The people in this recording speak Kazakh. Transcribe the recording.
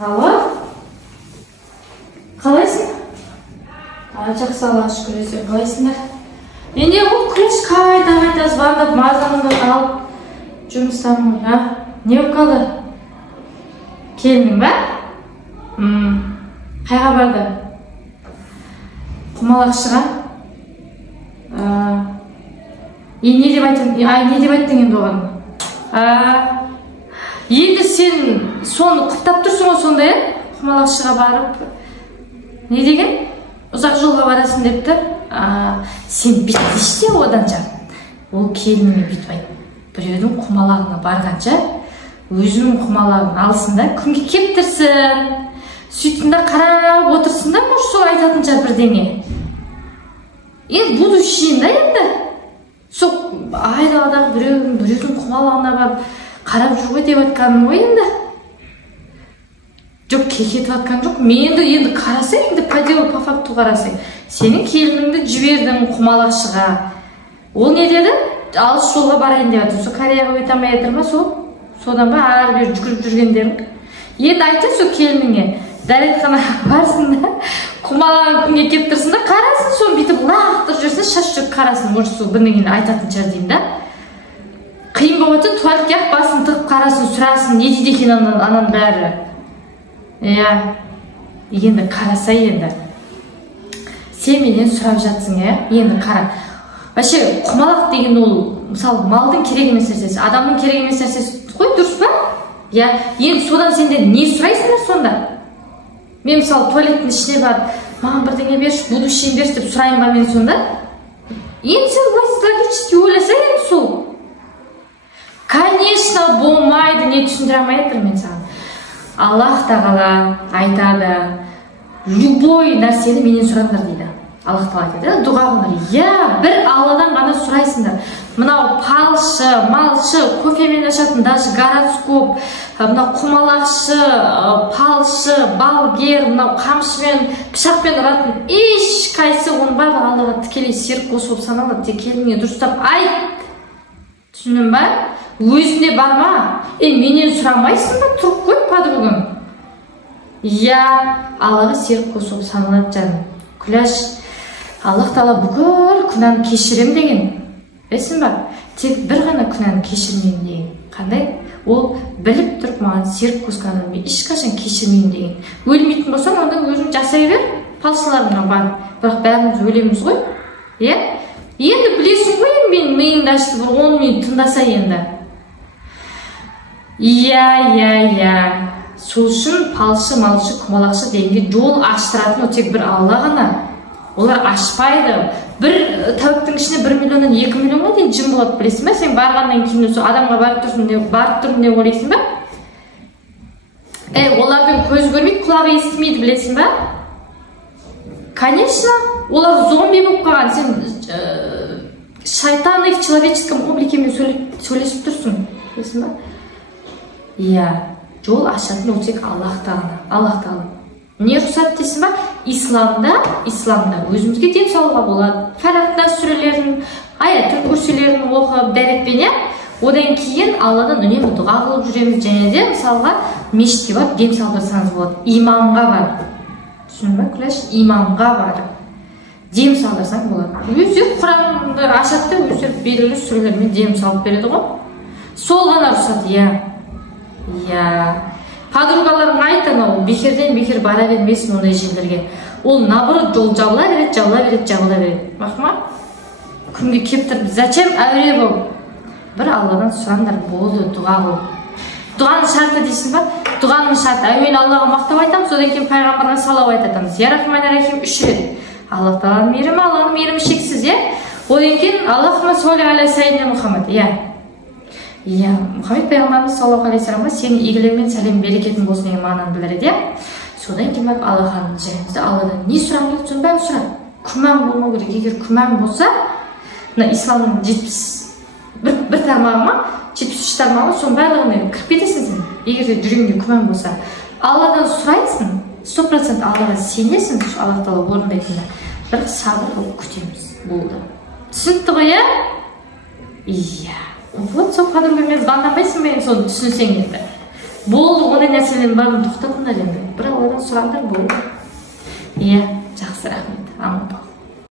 Алло? Қалайсың? Жақсы, Аллаға шүкір, өздерің қалайсыңдар? Менде бұл күреш қайта звондап, мазамды алып жұмыстамын ғой. Не болып қалды? Келдің ба? Қайға барды? Құмалақшыға? Не деп айттың енді оған? Енді сен соны құптап тұрсың ғой сонда, Құмалақшыға барып. Не деген? Ұзақ жолға барасың депті. Сен бүйтпеште одан жа. Ол келініңе бүйтпайды. Біреудің құмалағына барғанша, өзінің құмалағын алсын да, күнге кептірсін. Сөйтінде қарап отырсын да, мұш сол айтатынша бірдеңе. Енді будущийін да енді. Сол айдаладағы біреудің құмалағына барып, қарап жүруге деп айтқаным ғой енді. Жоқ, кекетіп атқан жоқ. Мен енді қарасай, енді по делу, по факту қарасай. Сенің келініңді жібердің Құмалақшыға. Ол не деді? Алыс жолға барайын деп жатыр. Сол Кореяға өте алмай жатыр ма сол? Содан ба ары бері жүгіріп жүргендерің. Енді айтты сол келініңе. Дәретханаға барсын да, құмалағын күнге кептірсін да, қарасын сол бүйтіп лақтырып жүрсін, шаш жүк қарасын, может сол бірдеңені айтатын шығар деймін да. Қиын болып жатыр, туалетке ақ басын тығып қарасын, сұрасын, не дейді екен ананың бәрі. Енді қарасай енді. Сен менен сұрап жатсың, енді қара. Вообще, құмалақ деген ол, мысалы, малдың керек емес нәрсесі, адамның керек емес нәрсесі қой, дұрыс па? Енді содан сендер не сұрайсыңдар сонда? Мен, мысалы, туалеттің ішіне барып, маған бірдеңе берші, будущийін берші деп сұрайын ба мен сонда? Енді сен логически ойласа енді сол. Конечно, болмайды, не түсіндіре алмай жатыр мен саған. Аллах тағала айтады, любой нәрсені менен сұраңдар дейді. Аллах тағала айтады, дұға қылыңдар. Бір Алладан ғана сұрайсыңдар. Мынау палшы, малшы, кофемен ашатын, даже гороскоп, мынау құмалақшы, палшы, балгер, мынау қамшымен, пышақпен ұратын, ешқайсы оның барлығы Аллаға тікелей серік қосылып саналады. Тек келініңе дұрыстап айт. Түсіндің ба? Өзіне барма. Менен сұрамайсың ба? Тұрып қой, подругам. Аллаға серік қосылып саналады жаным. Күләш, Аллах тағала бүкіл күнәні кешірем деген. Білесің ба? Тек бір ғана күнәні кешірмеймін деген. Қандай? Ол біліп тұрып маған серік қосқанын мен ешқашан кешірмеймін деген. Өлмейтін болсам, онда өзің жасай бер, палшыларына барып. Бірақ бәріміз өлеміз ғой. Енді білесің ғой, мен миымды ашты бір 10 минут тыңдаса енді. Сол үшін палшы, малшы, құмалақшы дегенге жол аштыратын ол тек бір Алла ғана. Олар ашпайды. Бір тәуіптің ішіне 1 миллионнан 2 миллионға дейін жын болады, білесің ба? Сен барғаннан кейін осы адамға барып тұрмын деп ойлайсың ба? Олардың көз көрмейді, құлағы естімейді, білесің ба? Конечно, олар зомби болып қалған. Сен шайтаны в человеческом обликемен сөйлесіп тұрсың, білесің ба? Жол ашатын ол тек Аллах тағала. Не рұқсат дейсің ба? Исламда өзімізге дем салуға болады. Фәлақта сүрелерін, аятын көрселерін оқып, дәретпен, одан кейін Алладан үнемі дұға қылып жүреміз. Және де мысалға мешітке барып дем салдырсаңыз болады. Имамға барып. Түсіндің ба, Күләш? Имамға барып дем салдырсаң болады. Өздері Құранды ашады, өздері белгілі сүрелермен дем салып береді ғой. Сол ғана рұқсат, Подругаларың айт, анау бекерден бекер бара бермесін ондай жерлерге. Ол наоборот жол жабыла береді. Бақма? Күнге кептіріп, зачем әуре бол? Бір Алладан сұраңдар, болды, дұға қыл. Дұғаның шарты дейсің ба? Дұғаның шарты. Әуелі Аллаға мақтап айтамыз, содан кейін пайғамбарға салауат айтамыз. Я Рахман Рахим 3 рет. Аллах тағаланың мейірімі, Алланың мейірімі шексіз, Одан кейін Аллахума солли аля сайидина Мұхаммад. Мұхаммед пайғамбарымыз саллаллаху алейхи вассаламға сенің игілігімен сәлем берекетін болсын деген мағынаны білдіреді. Содан кейін барып Аллахның жайымызды Алладан не сұрағың келеді, соны бәрін сұра. Күмән болмау керек. Егер күмән болса, мына исламның 71 тармағы ма, 73 тармағы, соның барлығына кіріп кетесің сен. Егер де жүрегіңде күмән болса, Алладан сұрайсың, 100% Аллаға сенесің, Аллах тағала орындайтынына. Бірақ сабыр қылып күтеміз. Болды. Түсінікті ғой, Вот сол подругамен звондамайсың ба, соны түсінсең енді. болды, ондай нәрселердің бәрін тоқтатыңдар енді. Бір Алладан сұраңдар, болды. Иә, жақсы, рахмет. Аман бол.